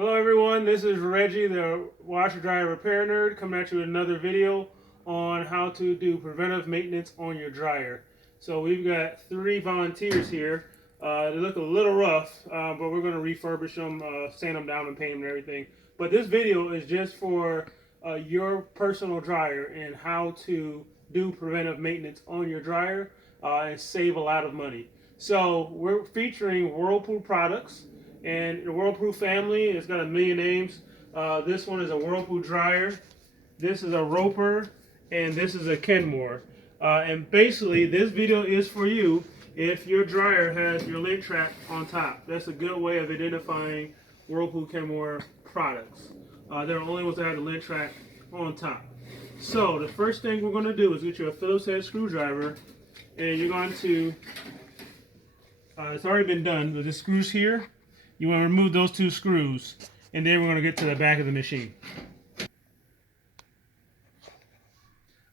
Hello everyone, this is Reggie, the washer dryer repair nerd, coming at you with another video on how to do preventive maintenance on your dryer. So we've got 3 volunteers here. They look a little rough, but we're going to refurbish them, sand them down and paint them and everything. But this video is just for your personal dryer and how to do preventive maintenance on your dryer and save a lot of money. So we're featuring Whirlpool products. And the Whirlpool family has got a million names. This one is a Whirlpool dryer. This is a Roper, and this is a Kenmore. And basically, this video is for you if your dryer has your lint trap on top. That's a good way of identifying Whirlpool Kenmore products. They're the only ones that have the lint trap on top. So the first thing we're going to do is get you a Phillips head screwdriver, and you're going to. It's already been done, but the screws here. You want to remove those 2 screws, and then we're going to get to the back of the machine.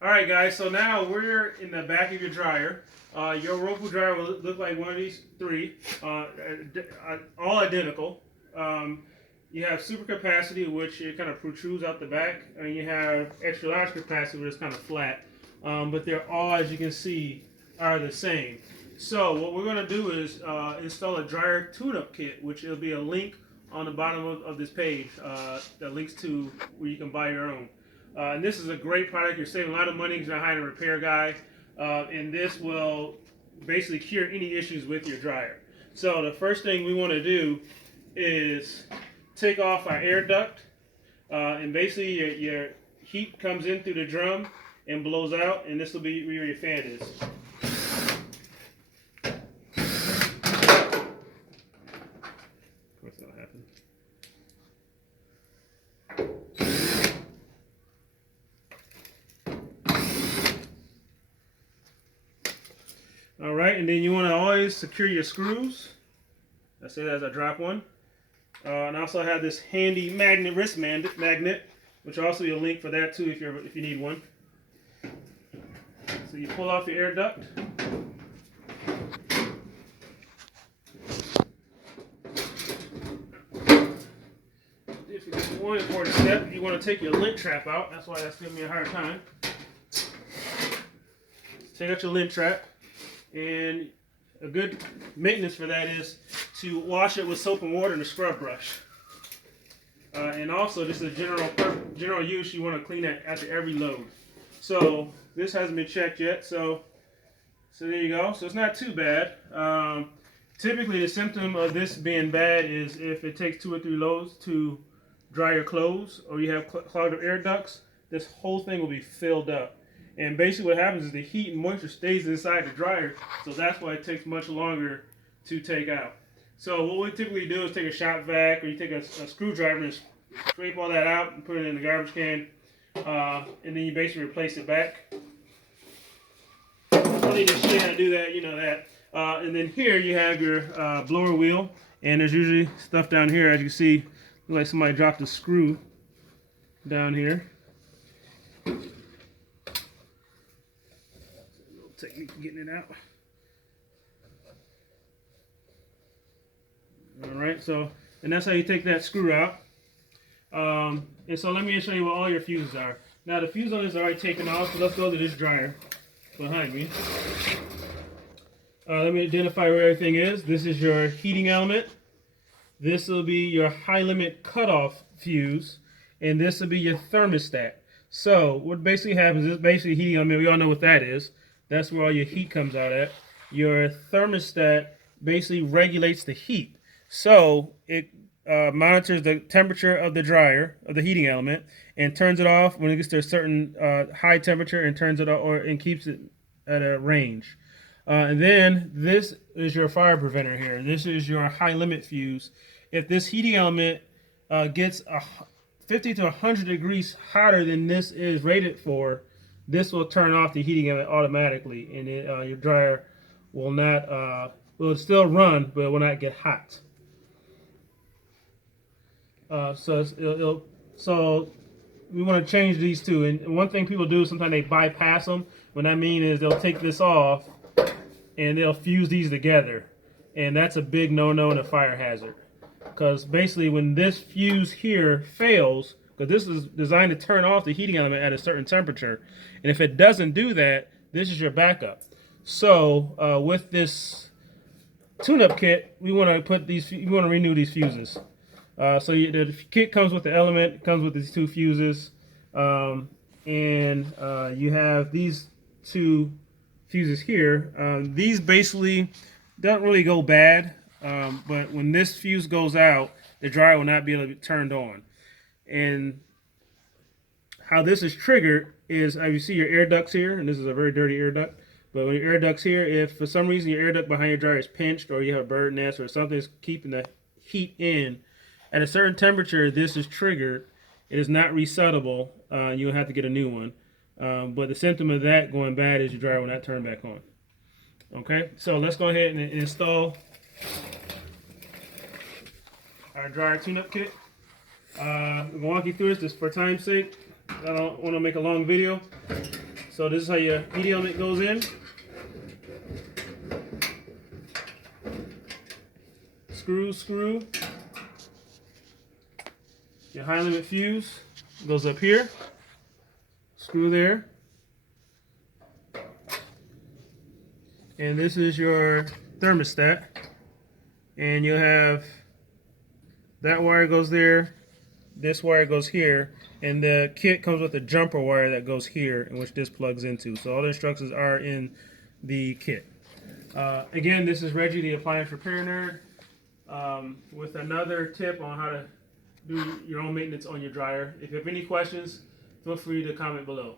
Alright guys, so now we're in the back of your dryer. Your Whirlpool dryer will look like one of these 3, all identical. You have super capacity, which it kind of protrudes out the back, and you have extra large capacity, which is kind of flat. But they're all, as you can see, are the same. So what we're going to do is install a dryer tune-up kit, which will be a link on the bottom of this page that links to where you can buy your own. And this is a great product. You're saving a lot of money because you're not hiring a repair guy. And this will basically cure any issues with your dryer. So the first thing we want to do is take off our air duct. And basically your heat comes in through the drum and blows out. And this will be where your fan is. Alright, and then you want to always secure your screws. I say that as I drop one. And I also have this handy magnet, wrist magnet, which will also be a link for that too if you need one. So you pull off your air duct. One important step, you want to take your lint trap out. That's why that's giving me a hard time. Take out your lint trap. And a good maintenance for that is to wash it with soap and water and a scrub brush. And also, just a general use, you want to clean it after every load. So this hasn't been checked yet. So there you go. So it's not too bad. Typically, the symptom of this being bad is if it takes 2 or 3 loads to dry your clothes, or you have clogged up air ducts. This whole thing will be filled up. And basically what happens is the heat and moisture stays inside the dryer, so that's why it takes much longer to take out. So what we typically do is take a shop vac, or you take a screwdriver and scrape all that out and put it in the garbage can, and then you basically replace it back. Don't need to show you how to do that, you know that. And then here you have your blower wheel, and there's usually stuff down here, as you can see, like somebody dropped a screw down here. Technique of getting it out. Alright, so, and that's how you take that screw out. And so let me show you what all your fuses are. Now the fuse on this is already taken off, so let's go to this dryer behind me. Let me identify where everything is. This is your heating element. This will be your high limit cutoff fuse. And this will be your thermostat. So what basically happens is basically heating element, we all know what that is. That's where all your heat comes out at. Your thermostat basically regulates the heat. So it monitors the temperature of the dryer, of the heating element, and turns it off when it gets to a certain high temperature, and turns it off, and keeps it at a range. And then this is your fire preventer here. This is your high limit fuse. If this heating element gets 50 to 100 degrees hotter than this is rated for, this will turn off the heating element automatically, and your dryer will not, will still run, but it will not get hot. So we want to change these two. And one thing people do is sometimes they bypass them. What I mean is they'll take this off and they'll fuse these together, and that's a big no-no and a fire hazard. because basically when this fuse here fails, because this is designed to turn off the heating element at a certain temperature, and if it doesn't do that, this is your backup. So with this tune-up kit, we want to put these, we want to renew these fuses. The kit comes with the element, comes with these 2 fuses, and you have these 2 fuses here. These basically don't really go bad, but when this fuse goes out, the dryer will not be able to be turned on. And how this is triggered is, you see your air ducts here, and this is a very dirty air duct. But when your air duct's here, if for some reason your air duct behind your dryer is pinched, or you have a bird nest, or something's keeping the heat in, at a certain temperature, this is triggered. It is not resettable. You'll have to get a new one. But the symptom of that going bad is your dryer will not turn back on. Okay, so let's go ahead and install our dryer tune-up kit. I'm going to walk you through this just for time's sake. I don't want to make a long video. So this is how your heat element goes in. Screw. Your high limit fuse goes up here. Screw there. And this is your thermostat. And you'll have that wire goes there. This wire goes here. And the kit comes with a jumper wire that goes here, in which this plugs into. So all the instructions are in the kit. Again, this is Reggie, the appliance repair nerd, with another tip on how to do your own maintenance on your dryer. If you have any questions, feel free to comment below.